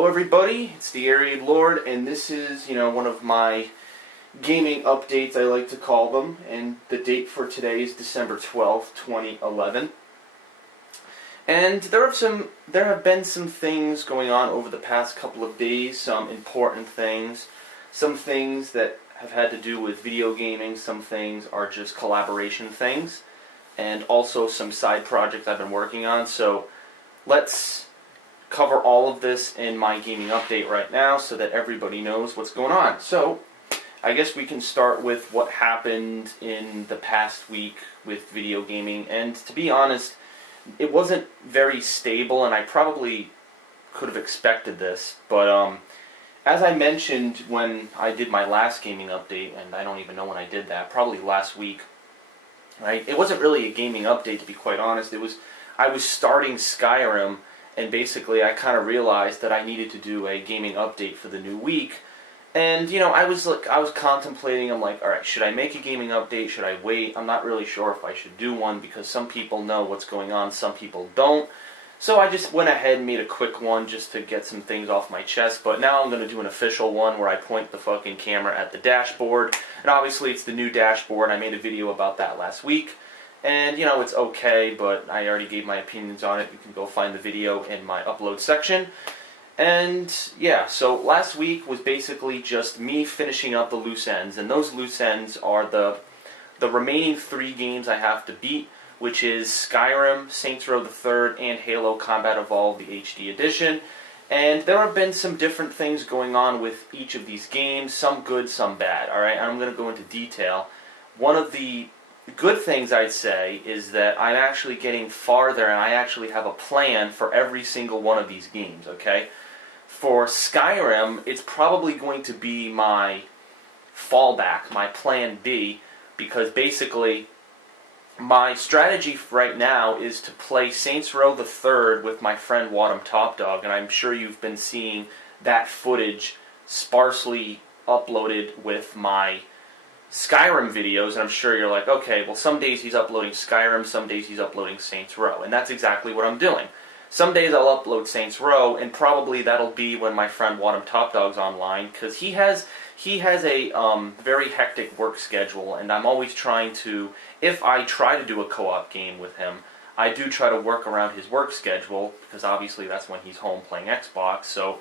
Hello everybody, it's TheAireaidLord, and this is, one of my gaming updates, I like to call them, and the date for today is December 12th, 2011. And there have been some things going on over the past couple of days, some important things, some things that have had to do with video gaming, some things are just collaboration things, and also some side projects I've been working on, so let's cover all of this in my gaming update right now so that everybody knows what's going on. So, I guess we can start with what happened in the past week with video gaming, and to be honest, it wasn't very stable, and I probably could have expected this, but as I mentioned when I did my last gaming update, and I don't even know when I did that, probably last week, right? It wasn't really a gaming update, to be quite honest. I was starting Skyrim, and basically I kind of realized that I needed to do a gaming update for the new week. And, I was contemplating, I'm like, alright, should I make a gaming update? Should I wait? I'm not really sure if I should do one because some people know what's going on, some people don't. So I just went ahead and made a quick one just to get some things off my chest. But now I'm going to do an official one where I point the fucking camera at the dashboard. And obviously it's the new dashboard. I made a video about that last week. And, it's okay, but I already gave my opinions on it. You can go find the video in my upload section. And, yeah, so last week was basically just me finishing up the loose ends. And those loose ends are the remaining 3 games I have to beat, which is Skyrim, Saints Row the Third, and Halo Combat Evolved, the HD Edition. And there have been some different things going on with each of these games, some good, some bad, alright? I'm going to go into detail. One of the good things I'd say is that I'm actually getting farther and I actually have a plan for every single one of these games, okay? For Skyrim, it's probably going to be my fallback, my plan B, because basically my strategy right now is to play Saints Row the Third with my friend Wadham Topdog, and I'm sure you've been seeing that footage sparsely uploaded with my Skyrim videos, and I'm sure you're like, okay, well some days he's uploading Skyrim, some days he's uploading Saints Row, and that's exactly what I'm doing. Some days I'll upload Saints Row, and probably that'll be when my friend Wadham Topdog's online, because he has a very hectic work schedule, and I'm always trying to, if I try to do a co-op game with him, I do try to work around his work schedule, because obviously that's when he's home playing Xbox, so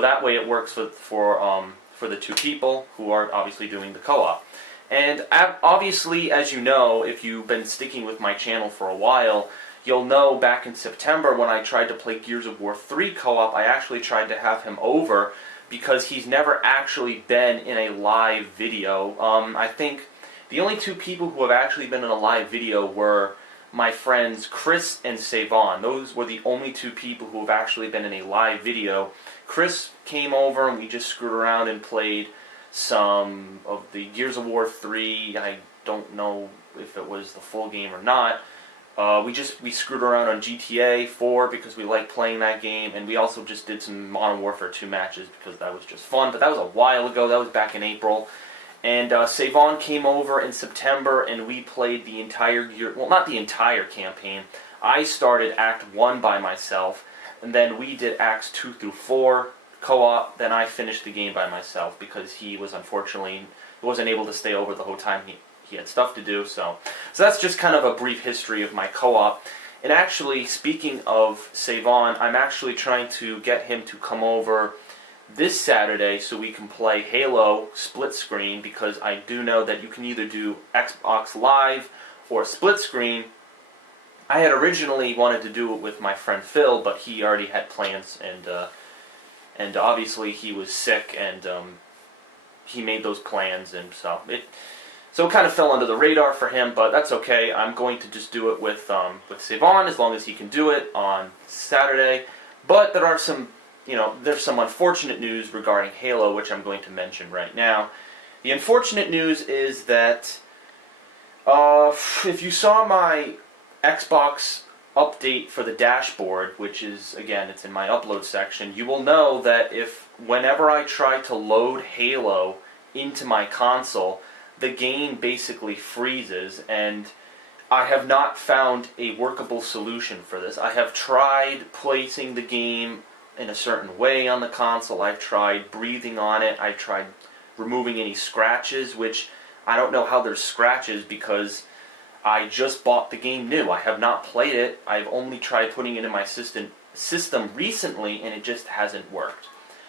that way it works for the 2 people who are obviously doing the co-op. And obviously, as you know, if you've been sticking with my channel for a while, you'll know back in September when I tried to play Gears of War 3 co-op, I actually tried to have him over because he's never actually been in a live video. I think the only 2 people who have actually been in a live video were my friends Chris and Savon. Those were the only 2 people who have actually been in a live video. Chris came over and we just screwed around and played some of the Gears of War 3. I don't know if it was the full game or not. We screwed around on GTA 4 because we like playing that game, and we also just did some Modern Warfare 2 matches because that was just fun, but that was a while ago. That was back in April. And Savon came over in September, and we played the entire not the entire campaign. I started Act 1 by myself, and then we did Acts 2 through 4 co-op, then I finished the game by myself because he wasn't able to stay over the whole time. He had stuff to do, so that's just kind of a brief history of my co-op. And actually, speaking of Savon, I'm actually trying to get him to come over this Saturday so we can play Halo split screen, because I do know that you can either do Xbox Live or split screen. I had originally wanted to do it with my friend Phil, but he already had plans, and obviously he was sick, and he made those plans, and so it kind of fell under the radar for him, but that's okay. I'm going to just do it with Savon as long as he can do it on Saturday. But there are there's some unfortunate news regarding Halo, which I'm going to mention right now. The unfortunate news is that if you saw my Xbox update for the dashboard, which is, again, it's in my upload section, you will know that whenever I try to load Halo into my console, the game basically freezes, and I have not found a workable solution for this. I have tried placing the game in a certain way on the console. I've tried breathing on it. I've tried removing any scratches, which I don't know how there's scratches because I just bought the game new. I have not played it. I've only tried putting it in my system recently, and it just hasn't worked.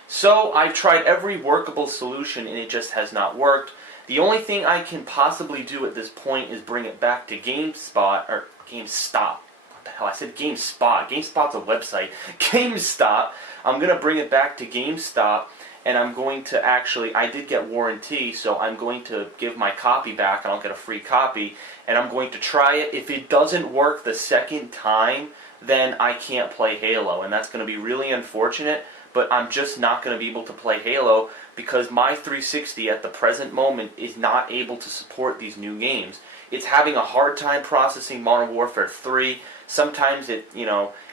So I've tried every workable solution, and it just has not worked. The only thing I can possibly do at this point is bring it back to GameSpot, or GameStop. What the hell? I said GameSpot. GameSpot's a website. GameStop. I'm going to bring it back to GameStop, and I'm going to actually, I did get warranty, so I'm going to give my copy back, and I'll get a free copy, and I'm going to try it. If it doesn't work the second time, then I can't play Halo, and that's going to be really unfortunate, but I'm just not going to be able to play Halo because my 360 at the present moment is not able to support these new games. It's having a hard time processing Modern Warfare 3. Sometimes it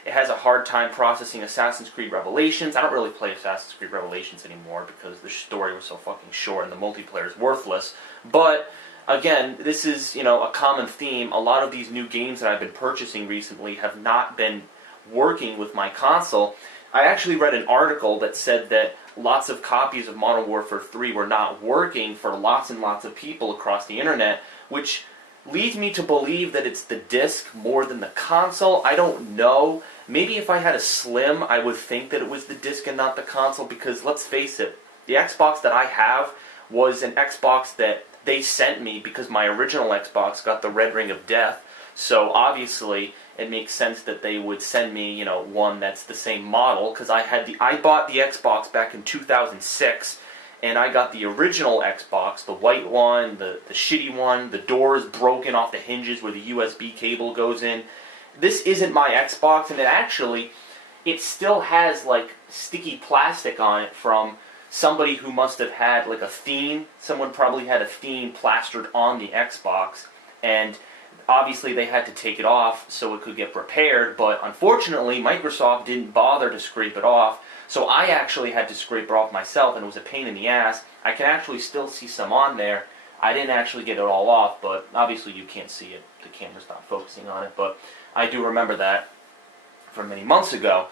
has a hard time processing Assassin's Creed Revelations. I don't really play Assassin's Creed Revelations anymore because the story was so fucking short and the multiplayer is worthless. But again, this is, a common theme. A lot of these new games that I've been purchasing recently have not been working with my console. I actually read an article that said that lots of copies of Modern Warfare 3 were not working for lots and lots of people across the internet, which leads me to believe that it's the disc more than the console. I don't know. Maybe if I had a Slim, I would think that it was the disc and not the console, because let's face it, the Xbox that I have was an Xbox that they sent me because my original Xbox got the red ring of death. So obviously it makes sense that they would send me, one that's the same model, because I bought the Xbox back in 2006, and I got the original Xbox, the white one, the shitty one, the doors broken off the hinges where the USB cable goes in. This isn't my Xbox, and it still has like sticky plastic on it from somebody who must have had like a theme. Someone probably had a theme plastered on the Xbox, and obviously they had to take it off so it could get repaired, but unfortunately Microsoft didn't bother to scrape it off, so I actually had to scrape it off myself, and it was a pain in the ass. I can actually still see some on there. I didn't actually get it all off, but obviously you can't see it. The camera's not focusing on it, but I do remember that from many months ago.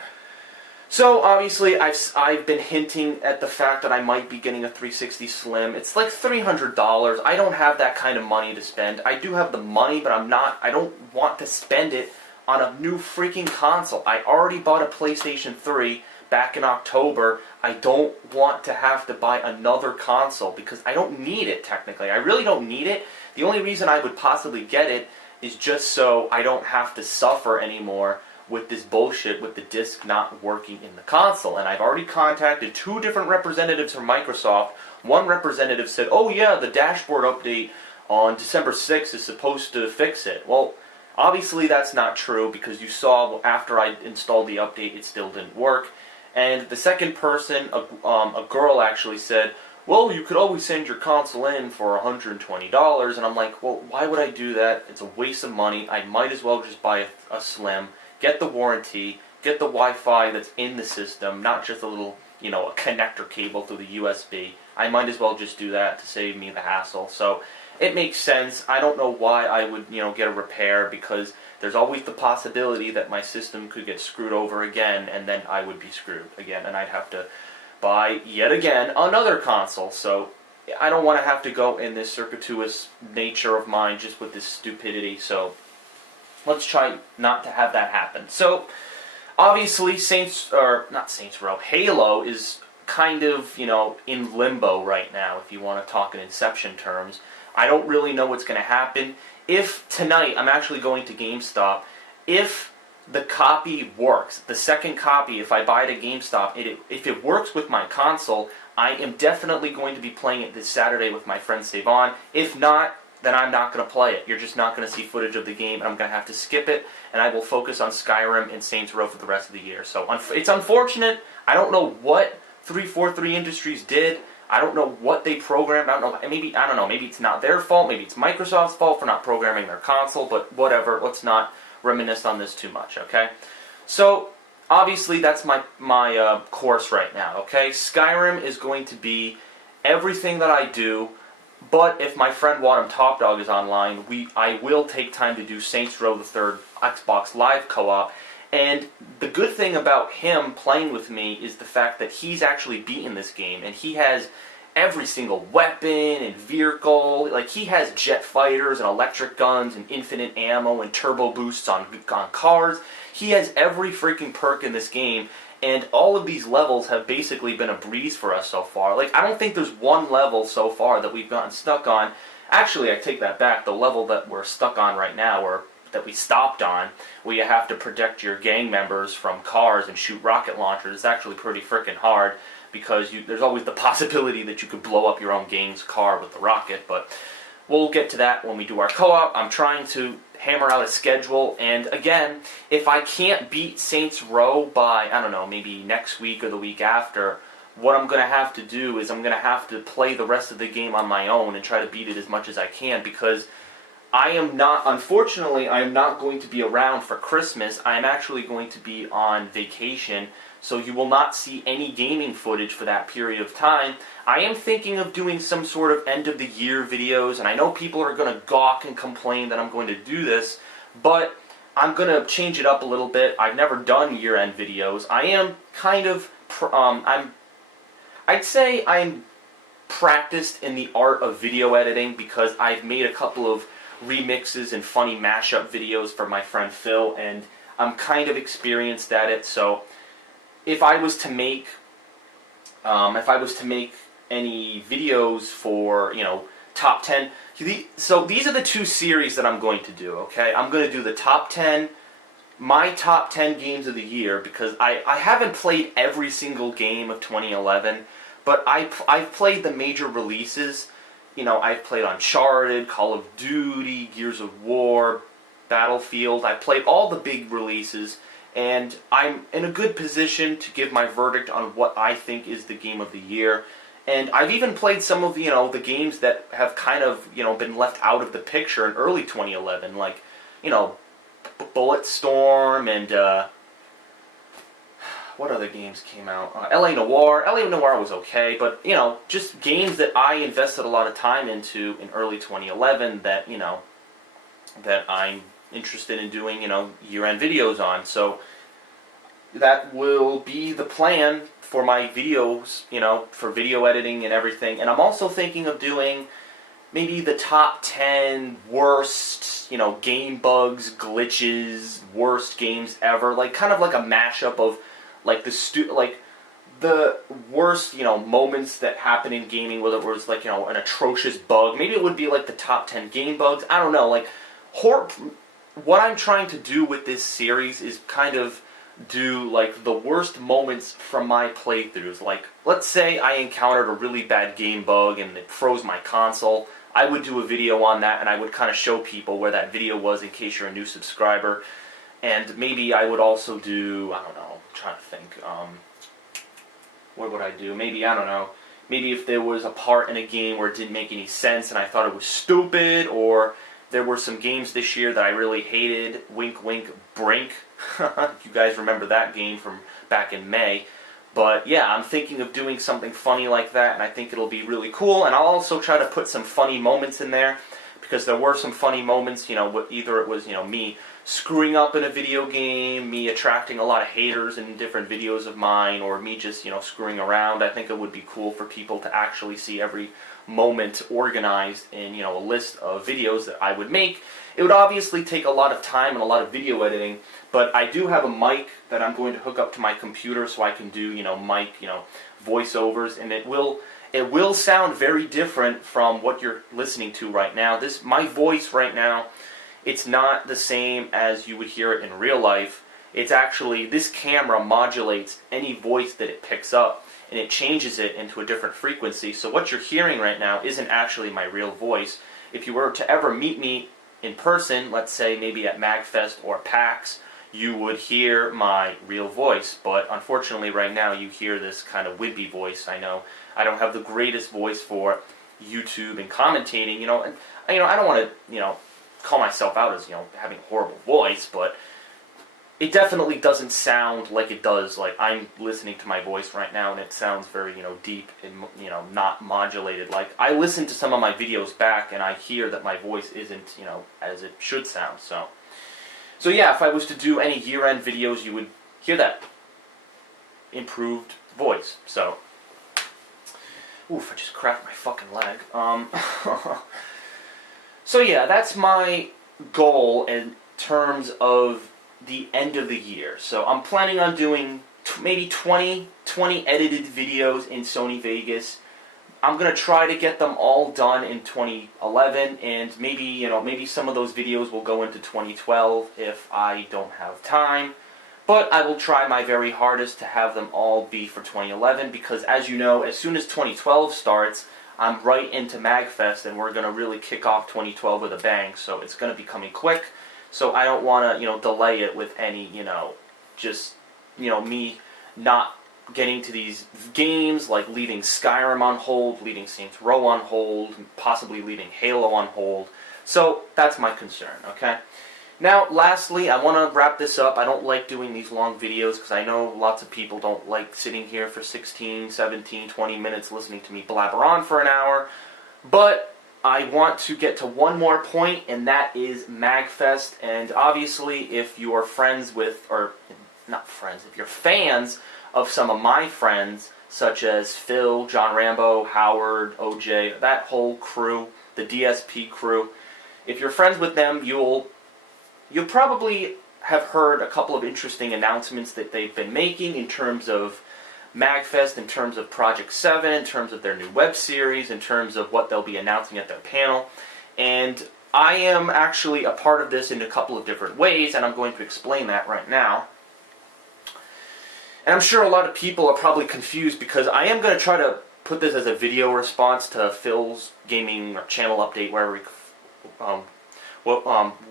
So obviously I've been hinting at the fact that I might be getting a 360 Slim. It's like $300. I don't have that kind of money to spend. I do have the money, but I don't want to spend it on a new freaking console. I already bought a PlayStation 3 back in October. I don't want to have to buy another console because I don't need it technically. I really don't need it. The only reason I would possibly get it is just so I don't have to suffer anymore with this bullshit with the disc not working in the console. And I've already contacted 2 different representatives from Microsoft. One representative said, oh yeah, the dashboard update on December 6th is supposed to fix it. Well, obviously that's not true, because you saw after I installed the update it still didn't work. And the second person, a girl actually said, well, you could always send your console in for $120. And I'm like, well, why would I do that? It's a waste of money. I might as well just buy a Slim, get the warranty, get the Wi-Fi that's in the system, not just a little, a connector cable through the USB. I might as well just do that to save me the hassle. So it makes sense. I don't know why I would, get a repair, because there's always the possibility that my system could get screwed over again, and then I would be screwed again, and I'd have to buy, yet again, another console. So I don't want to have to go in this circuitous nature of mine just with this stupidity. So let's try not to have that happen. So obviously Halo is kind of, in limbo right now, if you want to talk in Inception terms. I don't really know what's going to happen. If tonight I'm actually going to GameStop, if the copy works, the second copy, if I buy it at GameStop, if it works with my console, I am definitely going to be playing it this Saturday with my friend Savon. If not, then I'm not going to play it. You're just not going to see footage of the game, and I'm going to have to skip it, and I will focus on Skyrim and Saints Row for the rest of the year. So it's unfortunate. I don't know what 343 Industries did. I don't know what they programmed. I don't know. Maybe it's not their fault. Maybe it's Microsoft's fault for not programming their console. But whatever. Let's not reminisce on this too much. Okay. So obviously that's my course right now. Okay. Skyrim is going to be everything that I do. But if my friend Wadham Top Dog is online, I will take time to do Saints Row the Third Xbox Live co-op. And the good thing about him playing with me is the fact that he's actually beaten this game, and he has every single weapon and vehicle. Like, he has jet fighters and electric guns and infinite ammo and turbo boosts on cars. He has every freaking perk in this game, and all of these levels have basically been a breeze for us so far. Like, I don't think there's one level so far that we've gotten stuck on. Actually, I take that back. The level that we're stuck on right now, or that we stopped on, where you have to protect your gang members from cars and shoot rocket launchers, is actually pretty freaking hard, because there's always the possibility that you could blow up your own gang's car with the rocket. But we'll get to that when we do our co-op. I'm trying to hammer out a schedule, and again, if I can't beat Saints Row by, I don't know, maybe next week or the week after, what I'm going to have to do is I'm going to have to play the rest of the game on my own and try to beat it as much as I can, because unfortunately, I am not going to be around for Christmas. I am actually going to be on vacation, so you will not see any gaming footage for that period of time. I am thinking of doing some sort of end-of-the-year videos, and I know people are going to gawk and complain that I'm going to do this, but I'm going to change it up a little bit. I've never done year-end videos. I am kind of, I'd say I'm practiced in the art of video editing, because I've made a couple of remixes and funny mashup videos for my friend Phil, and I'm kind of experienced at it. So if I was to make any videos for, top 10, so these are the two series that I'm going to do, okay? I'm going to do the top 10, my top 10 games of the year, because I haven't played every single game of 2011, but I've played the major releases. I've played Uncharted, Call of Duty, Gears of War, Battlefield. I've played all the big releases, and I'm in a good position to give my verdict on what I think is the game of the year. And I've even played some of, the games that have kind of, been left out of the picture in early 2011, like, Bulletstorm and, what other games came out? L.A. Noire. L.A. Noire was okay, but, just games that I invested a lot of time into in early 2011 that, that I'm interested in doing, year-end videos on. So that will be the plan for my videos, for video editing and everything. And I'm also thinking of doing maybe the top 10 worst, game bugs, glitches, worst games ever. Like, kind of like a mashup of like the worst, moments that happen in gaming, whether it was like, an atrocious bug. Maybe it would be like the top 10 game bugs. I don't know. Like, what I'm trying to do with this series is kind of do like the worst moments from my playthroughs. Like, let's say I encountered a really bad game bug and it froze my console. I would do a video on that, and I would kind of show people where that video was in case you're a new subscriber. And maybe I would also do, I don't know, I'm trying to think, what would I do? Maybe, I don't know, maybe if there was a part in a game where it didn't make any sense and I thought it was stupid, or there were some games this year that I really hated, wink wink, Brink. You guys remember that game from back in May. But yeah, I'm thinking of doing something funny like that, and I think it'll be really cool. And I'll also try to put some funny moments in there, because there were some funny moments, either it was, me screwing up in a video game, me attracting a lot of haters in different videos of mine, or me just, screwing around. I think it would be cool for people to actually see every moment organized in, a list of videos that I would make. It would obviously take a lot of time and a lot of video editing, but I do have a mic that I'm going to hook up to my computer so I can do, mic, voiceovers, and it will sound very different from what you're listening to right now. My voice right now, it's not the same as you would hear it in real life. It's actually, this camera modulates any voice that it picks up, and it changes it into a different frequency. So what you're hearing right now isn't actually my real voice. If you were to ever meet me in person, let's say maybe at Magfest or PAX, you would hear my real voice. But unfortunately right now you hear this kind of wimpy voice. I know I don't have the greatest voice for YouTube and commentating, and I don't want to, call myself out as, having a horrible voice, but it definitely doesn't sound like it does. Like, I'm listening to my voice right now, and it sounds very, deep and, not modulated. Like, I listen to some of my videos back, and I hear that my voice isn't, as it should sound. So, So yeah, if I was to do any year-end videos, you would hear that improved voice. So, oof, I just cracked my fucking leg. So yeah, that's my goal in terms of the end of the year. So I'm planning on doing maybe 20 edited videos in Sony Vegas. I'm going to try to get them all done in 2011, and maybe some of those videos will go into 2012 if I don't have time. But I will try my very hardest to have them all be for 2011, because as you know, as soon as 2012 starts, I'm right into Magfest, and we're going to really kick off 2012 with a bang, so it's going to be coming quick. So I don't want to, delay it with any, me not getting to these games, like leaving Skyrim on hold, leaving Saints Row on hold, possibly leaving Halo on hold. So that's my concern, okay? Now, lastly, I want to wrap this up. I don't like doing these long videos because I know lots of people don't like sitting here for 16, 17, 20 minutes listening to me blabber on for an hour. But I want to get to one more point, and that is Magfest. And obviously, if you are friends with, or not friends, if you're fans of some of my friends, such as Phil, John Rambo, Howard, OJ, that whole crew, the DSP crew, if you're friends with them, you'll probably have heard a couple of interesting announcements that they've been making in terms of Magfest, in terms of Project 7, in terms of their new web series, in terms of what they'll be announcing at their panel. And I am actually a part of this in a couple of different ways, and I'm going to explain that right now. And I'm sure a lot of people are probably confused because I am going to try to put this as a video response to Phil's gaming or channel update, wherever he,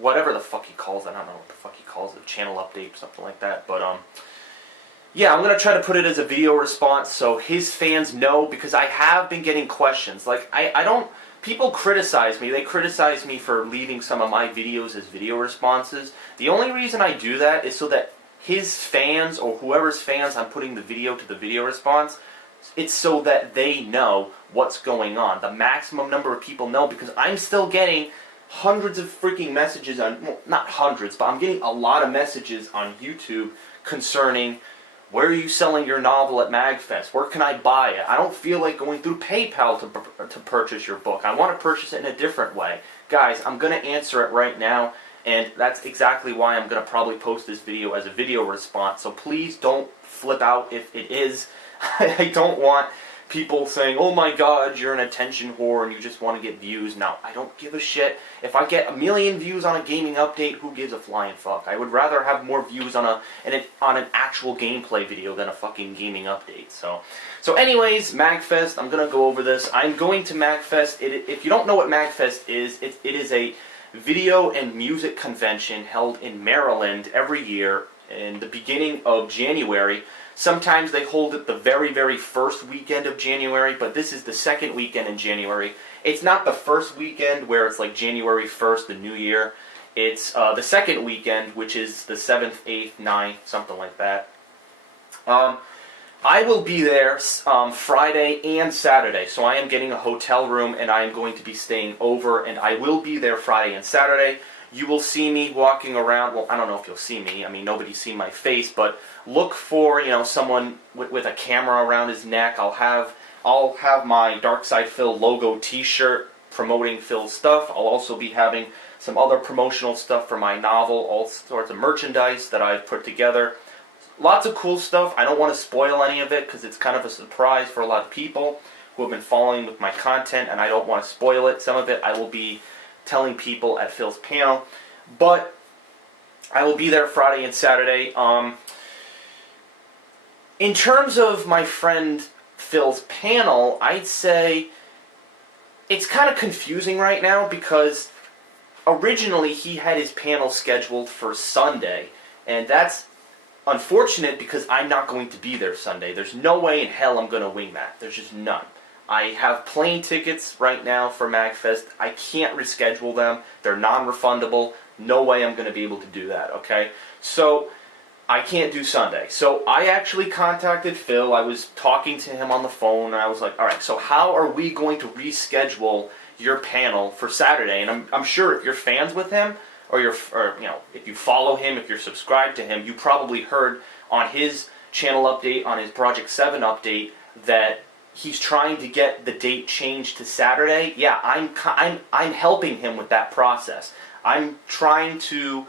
whatever the fuck he calls it. I don't know what the fuck he calls it, channel update, something like that. But yeah, I'm going to try to put it as a video response so his fans know, because I have been getting questions. Like, I don't, people criticize me. They criticize me for leaving some of my videos as video responses. The only reason I do that is so that his fans, or whoever's fans I'm putting the video to the video response, it's so that they know what's going on. The maximum number of people know, because I'm still getting hundreds of freaking messages on, well, not hundreds, but I'm getting a lot of messages on YouTube concerning, where are you selling your novel at Magfest? Where can I buy it? I don't feel like going through PayPal to purchase your book. I want to purchase it in a different way. Guys, I'm going to answer it right now. And that's exactly why I'm going to probably post this video as a video response. So please don't flip out if it is. I don't want people saying, oh my god, you're an attention whore and you just want to get views. No, I don't give a shit. If I get 1 million views on a gaming update, who gives a flying fuck? I would rather have more views on an actual gameplay video than a fucking gaming update. So anyways, Magfest, I'm going to go over this. I'm going to Magfest. If you don't know what Magfest is, it is a video and music convention held in Maryland every year in the beginning of January. Sometimes they hold it the very, very first weekend of January, but this is the second weekend in January. It's not the first weekend where it's like January 1st, the new year. It's the second weekend, which is the 7th, 8th, 9th, something like that. I will be there Friday and Saturday, so I am getting a hotel room and I am going to be staying over, and I will be there Friday and Saturday. You will see me walking around. Well, I don't know if you'll see me. I mean, nobody's seen my face, but look for, someone with a camera around his neck. I'll have my Dark Side Phil logo T-shirt promoting Phil's stuff. I'll also be having some other promotional stuff for my novel, all sorts of merchandise that I've put together. Lots of cool stuff. I don't want to spoil any of it because it's kind of a surprise for a lot of people who have been following with my content, and I don't want to spoil it. Some of it I will be telling people at Phil's panel, but I will be there Friday and Saturday. In terms of my friend Phil's panel, I'd say it's kind of confusing right now because originally he had his panel scheduled for Sunday, and that's unfortunate because I'm not going to be there Sunday. There's no way in hell I'm going to wing that. There's just none. I have plane tickets right now for Magfest. I can't reschedule them. They're non-refundable. No way I'm going to be able to do that, okay? So I can't do Sunday. So I actually contacted Phil. I was talking to him on the phone, and I was like, all right, so how are we going to reschedule your panel for Saturday? And I'm sure if you're fans with him, or if you follow him, if you're subscribed to him, you probably heard on his channel update, on his Project 7 update, that he's trying to get the date changed to Saturday. Yeah, I'm helping him with that process. I'm trying to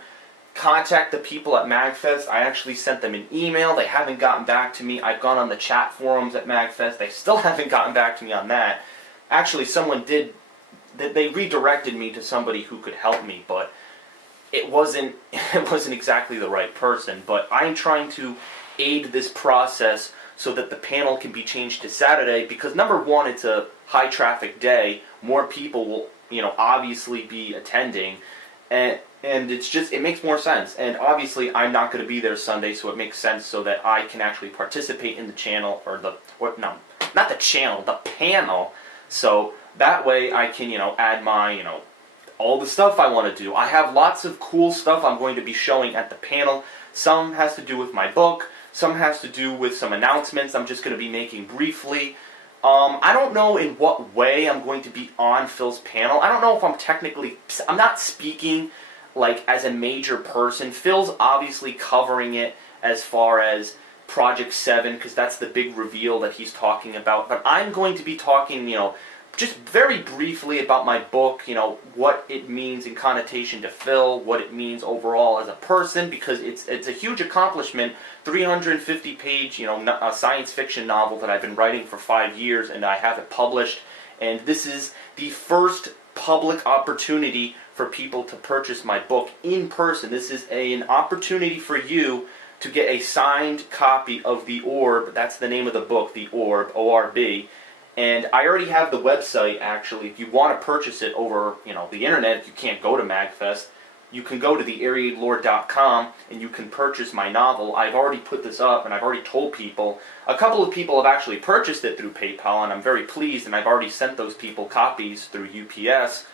contact the people at Magfest. I actually sent them an email. They haven't gotten back to me. I've gone on the chat forums at Magfest. They still haven't gotten back to me on that. Actually, someone did. They redirected me to somebody who could help me, but it wasn't exactly the right person. But I'm trying to aid this process so that the panel can be changed to Saturday, because number one, it's a high traffic day. More people will, obviously be attending, and it makes more sense. And obviously, I'm not going to be there Sunday, so it makes sense so that I can actually participate in the channel, not the channel, the panel. So that way I can, add my, all the stuff I want to do. I have lots of cool stuff I'm going to be showing at the panel. Some has to do with my book. Some has to do with some announcements I'm just going to be making briefly. I don't know in what way I'm going to be on Phil's panel. I don't know if I'm not speaking like as a major person. Phil's obviously covering it as far as Project 7, because that's the big reveal that he's talking about. But I'm going to be talking, just very briefly about my book, what it means in connotation to Phil, what it means overall as a person, because it's a huge accomplishment, 350-page, a science fiction novel that I've been writing for 5 years, and I have it published, and this is the first public opportunity for people to purchase my book in person. This is an opportunity for you to get a signed copy of The Orb. That's the name of the book, The Orb, O-R-B. And I already have the website, actually. If you want to purchase it over, the internet, if you can't go to Magfest, you can go to TheAireaidLord.com and you can purchase my novel. I've already put this up and I've already told people. A couple of people have actually purchased it through PayPal, and I'm very pleased, and I've already sent those people copies through UPS.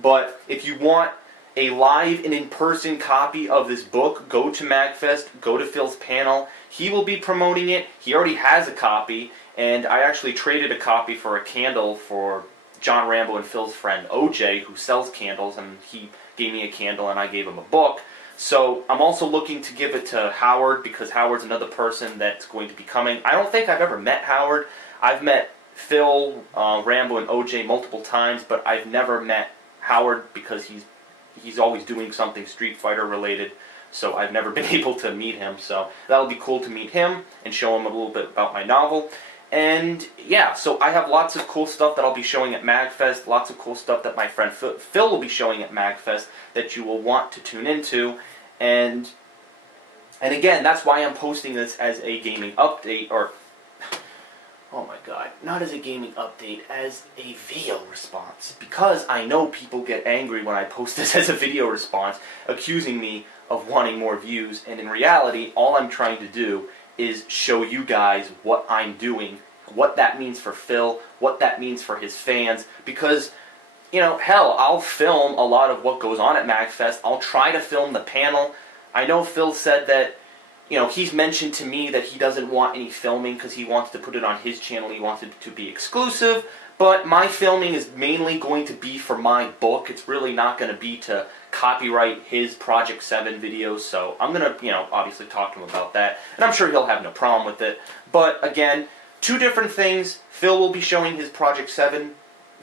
But if you want a live and in-person copy of this book, go to Magfest, go to Phil's panel. He will be promoting it. He already has a copy. And I actually traded a copy for a candle for John Rambo and Phil's friend OJ, who sells candles, and he gave me a candle and I gave him a book. So I'm also looking to give it to Howard, because Howard's another person that's going to be coming. I don't think I've ever met Howard. I've met Phil, Rambo, and OJ multiple times, but I've never met Howard because he's always doing something Street Fighter related. So I've never been able to meet him. So that'll be cool to meet him and show him a little bit about my novel. And yeah, so I have lots of cool stuff that I'll be showing at Magfest, lots of cool stuff that my friend Phil will be showing at Magfest that you will want to tune into. And again, that's why I'm posting this as a gaming update, or, oh my god, not as a gaming update, as a video response. Because I know people get angry when I post this as a video response, accusing me of wanting more views, and in reality, all I'm trying to do is show you guys what I'm doing, what that means for Phil, what that means for his fans, because, hell, I'll film a lot of what goes on at Magfest. I'll try to film the panel. I know Phil said that, he's mentioned to me that he doesn't want any filming because he wants to put it on his channel. He wants it to be exclusive, but my filming is mainly going to be for my book. It's really not going to be to copyright his Project 7 videos, so I'm going to, obviously talk to him about that, and I'm sure he'll have no problem with it. But again, two different things. Phil will be showing his Project 7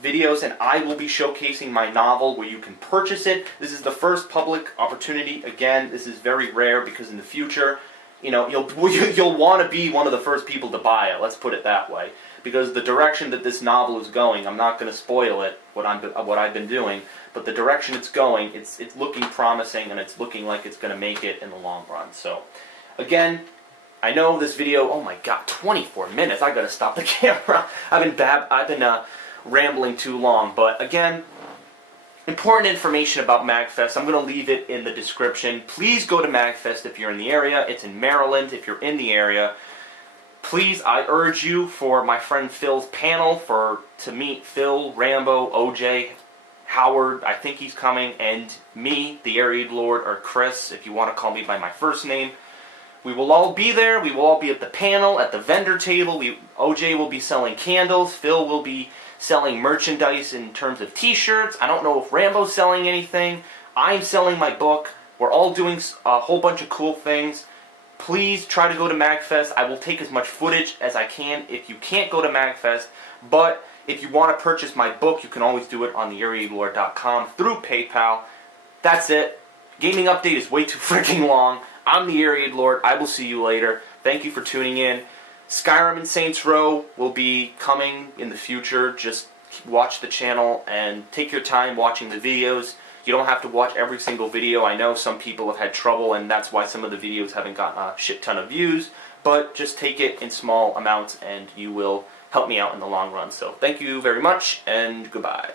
videos, and I will be showcasing my novel where you can purchase it. This is the first public opportunity. Again, this is very rare because in the future, you'll want to be one of the first people to buy it, let's put it that way. Because the direction that this novel is going, I'm not going to spoil it, what I've been doing, but the direction it's going, it's looking promising, and it's looking like it's going to make it in the long run. So, again, I know this video, oh my god, 24 minutes, I got to stop the camera. I've been rambling too long, but again, important information about Magfest. I'm going to leave it in the description. Please go to Magfest if you're in the area. It's in Maryland if you're in the area. Please, I urge you, for my friend Phil's panel, to meet Phil, Rambo, OJ, Howard, I think he's coming, and me, TheAireaidLord, or Chris, if you want to call me by my first name. We will all be there. We will all be at the panel, at the vendor table. OJ will be selling candles. Phil will be selling merchandise in terms of t-shirts. I don't know if Rambo's selling anything. I'm selling my book. We're all doing a whole bunch of cool things. Please try to go to Magfest. I will take as much footage as I can if you can't go to Magfest. But if you want to purchase my book, you can always do it on TheAireaidLord.com through PayPal. That's it. Gaming update is way too freaking long. I'm the TheAireaidLord. I will see you later. Thank you for tuning in. Skyrim and Saints Row will be coming in the future. Just watch the channel and take your time watching the videos. You don't have to watch every single video. I know some people have had trouble, and that's why some of the videos haven't gotten a shit ton of views. But just take it in small amounts, and you will help me out in the long run. So thank you very much, and goodbye.